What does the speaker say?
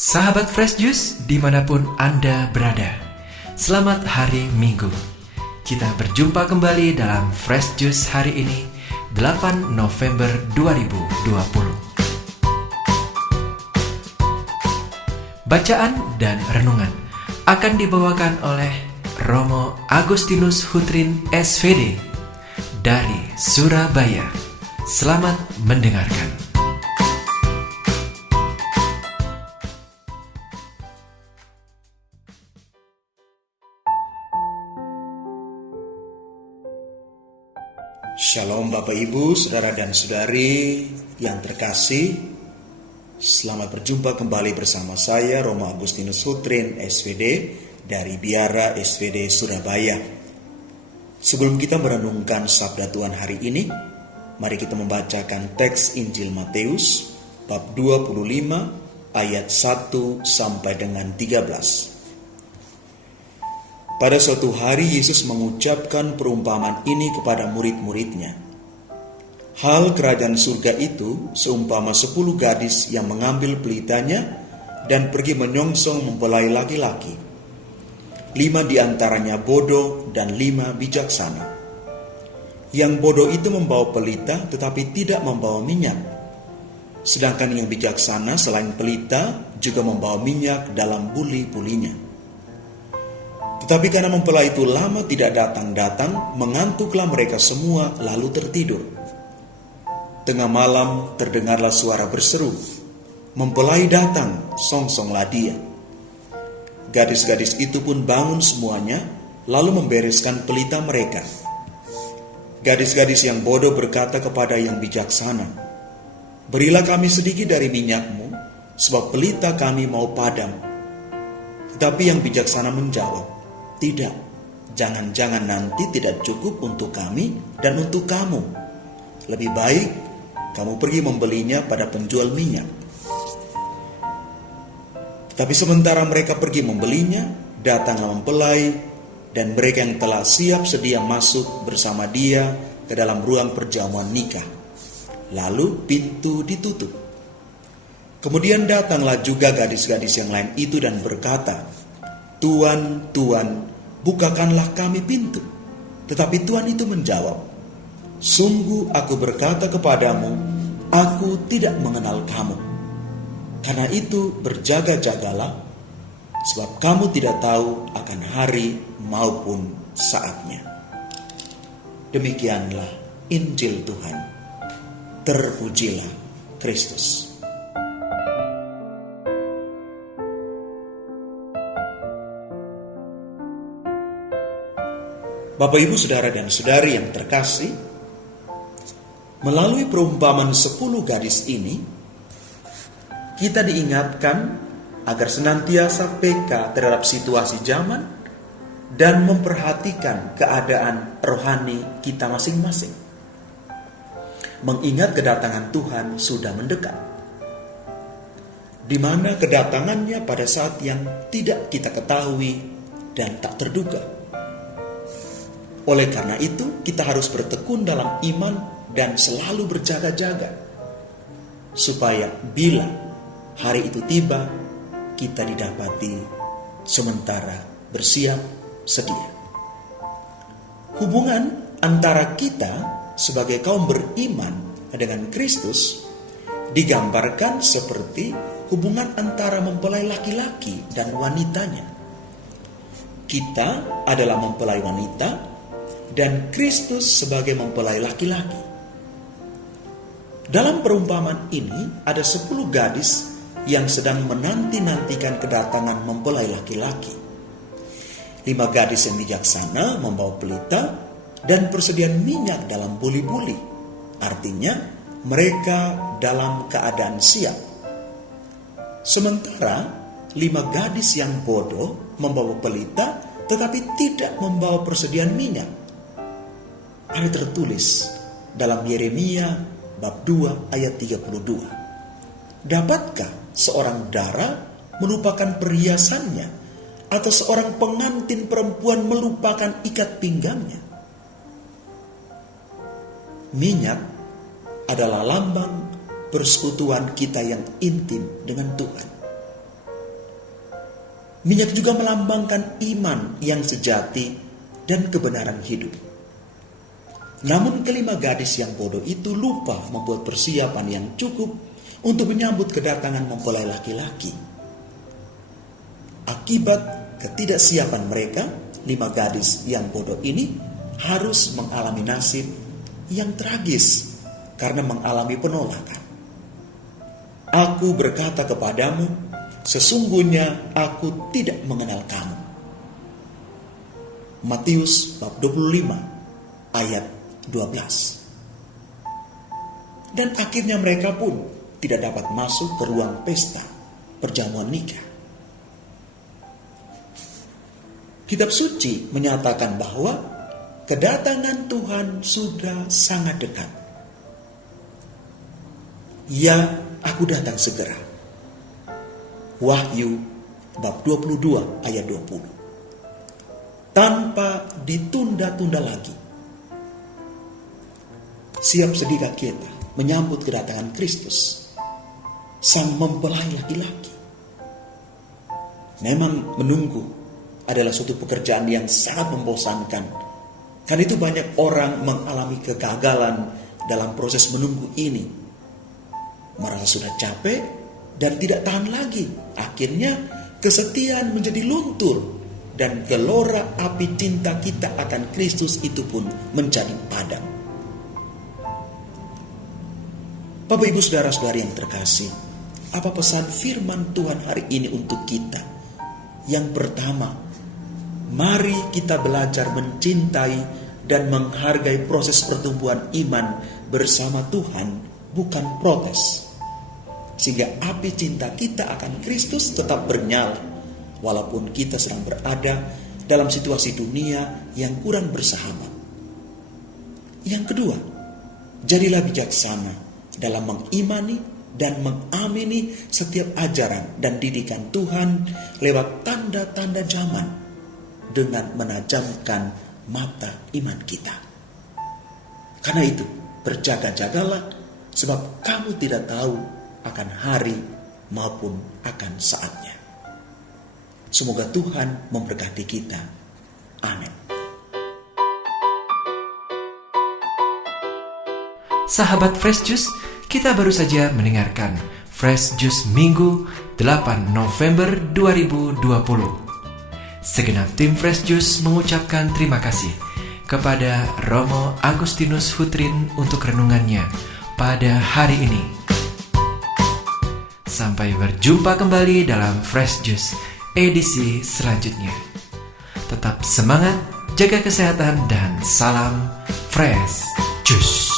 Sahabat Fresh Juice dimanapun Anda berada, selamat hari Minggu. Kita berjumpa kembali dalam Fresh Juice hari ini, 8 November 2020. Bacaan dan renungan akan dibawakan oleh Romo Agustinus Hutrin SVD dari Surabaya. Selamat mendengarkan. Shalom Bapak Ibu, Saudara dan Saudari yang terkasih. Selamat berjumpa kembali bersama saya Romo Agustinus Hutrin SVD dari Biara SVD Surabaya. Sebelum kita merenungkan sabda Tuhan hari ini, mari kita membacakan teks Injil Matius bab 25 ayat 1 sampai dengan 13. Pada suatu hari Yesus mengucapkan perumpamaan ini kepada murid-muridnya. Hal kerajaan surga itu seumpama 10 gadis yang mengambil pelitanya dan pergi menyongsong mempelai laki-laki. 5 diantaranya bodoh dan 5 bijaksana. Yang bodoh itu membawa pelita tetapi tidak membawa minyak. Sedangkan yang bijaksana selain pelita juga membawa minyak dalam buli-bulinya. Tetapi karena mempelai itu lama tidak datang-datang, mengantuklah mereka semua lalu tertidur. Tengah malam terdengarlah suara berseru, "Mempelai datang, songsonglah dia." Gadis-gadis itu pun bangun semuanya, lalu membereskan pelita mereka. Gadis-gadis yang bodoh berkata kepada yang bijaksana, "Berilah kami sedikit dari minyakmu, sebab pelita kami mau padam." Tetapi yang bijaksana menjawab, "Tidak, jangan-jangan nanti tidak cukup untuk kami dan untuk kamu. Lebih baik kamu pergi membelinya pada penjual minyak." Tapi sementara mereka pergi membelinya, datanglah mempelai dan mereka yang telah siap sedia masuk bersama dia ke dalam ruang perjamuan nikah. Lalu pintu ditutup. Kemudian datanglah juga gadis-gadis yang lain itu dan berkata, "Tuan, Tuan, bukakanlah kami pintu." Tetapi Tuhan itu menjawab, "Sungguh aku berkata kepadamu, aku tidak mengenal kamu. Karena itu berjaga-jagalah, sebab kamu tidak tahu akan hari maupun saatnya." Demikianlah Injil Tuhan. Terpujilah Kristus. Bapak, Ibu, Saudara dan Saudari yang terkasih, melalui perumpamaan 10 gadis ini, kita diingatkan agar senantiasa peka terhadap situasi zaman dan memperhatikan keadaan rohani kita masing-masing. Mengingat kedatangan Tuhan sudah mendekat, di mana kedatangannya pada saat yang tidak kita ketahui dan tak terduga. Oleh karena itu, kita harus bertekun dalam iman dan selalu berjaga-jaga, supaya bila hari itu tiba, kita didapati sementara bersiap sedia. Hubungan antara kita sebagai kaum beriman dengan Kristus digambarkan seperti hubungan antara mempelai laki-laki dan wanitanya. Kita adalah mempelai wanita dan Kristus sebagai mempelai laki-laki. Dalam perumpamaan ini ada 10 gadis yang sedang menanti-nantikan kedatangan mempelai laki-laki. 5 gadis yang bijaksana membawa pelita dan persediaan minyak dalam buli-buli. Artinya mereka dalam keadaan siap. Sementara 5 gadis yang bodoh membawa pelita tetapi tidak membawa persediaan minyak. Ada tertulis dalam Yeremia bab 2 ayat 32. Dapatkah seorang dara melupakan perhiasannya atau seorang pengantin perempuan melupakan ikat pinggangnya? Minyak adalah lambang persekutuan kita yang intim dengan Tuhan. Minyak juga melambangkan iman yang sejati dan kebenaran hidup. Namun kelima gadis yang bodoh itu lupa membuat persiapan yang cukup untuk menyambut kedatangan mempelai laki-laki. Akibat ketidaksiapan mereka, 5 gadis yang bodoh ini harus mengalami nasib yang tragis karena mengalami penolakan. Aku berkata kepadamu, sesungguhnya aku tidak mengenal kamu. Matius bab 25 ayat 12. Dan akhirnya mereka pun tidak dapat masuk ke ruang pesta perjamuan nikah. Kitab suci menyatakan bahwa kedatangan Tuhan sudah sangat dekat. Ya, aku datang segera. Wahyu bab 22 ayat 20. Tanpa ditunda-tunda lagi. Siap sedikah kita menyambut kedatangan Kristus, sang mempelai laki-laki. Memang menunggu adalah suatu pekerjaan yang sangat membosankan. Karena itu banyak orang mengalami kegagalan dalam proses menunggu ini. Merasa sudah capek dan tidak tahan lagi. Akhirnya kesetiaan menjadi luntur dan gelora api cinta kita akan Kristus itu pun menjadi padam. Bapak Ibu Saudara-saudari yang terkasih, apa pesan firman Tuhan hari ini untuk kita? Yang pertama, mari kita belajar mencintai dan menghargai proses pertumbuhan iman bersama Tuhan, bukan protes. Sehingga api cinta kita akan Kristus tetap bernyala, walaupun kita sedang berada dalam situasi dunia yang kurang bersahabat. Yang kedua, jadilah bijaksana dalam mengimani dan mengamini setiap ajaran dan didikan Tuhan lewat tanda-tanda zaman dengan menajamkan mata iman kita. Karena itu, berjaga-jagalah sebab kamu tidak tahu akan hari maupun akan saatnya. Semoga Tuhan memberkati kita. Amin. Sahabat Fresh Juice, kita baru saja mendengarkan Fresh Juice Minggu 8 November 2020. Segenap tim Fresh Juice mengucapkan terima kasih kepada Romo Agustinus Hutrin untuk renungannya pada hari ini. Sampai berjumpa kembali dalam Fresh Juice edisi selanjutnya. Tetap semangat, jaga kesehatan, dan salam Fresh Juice.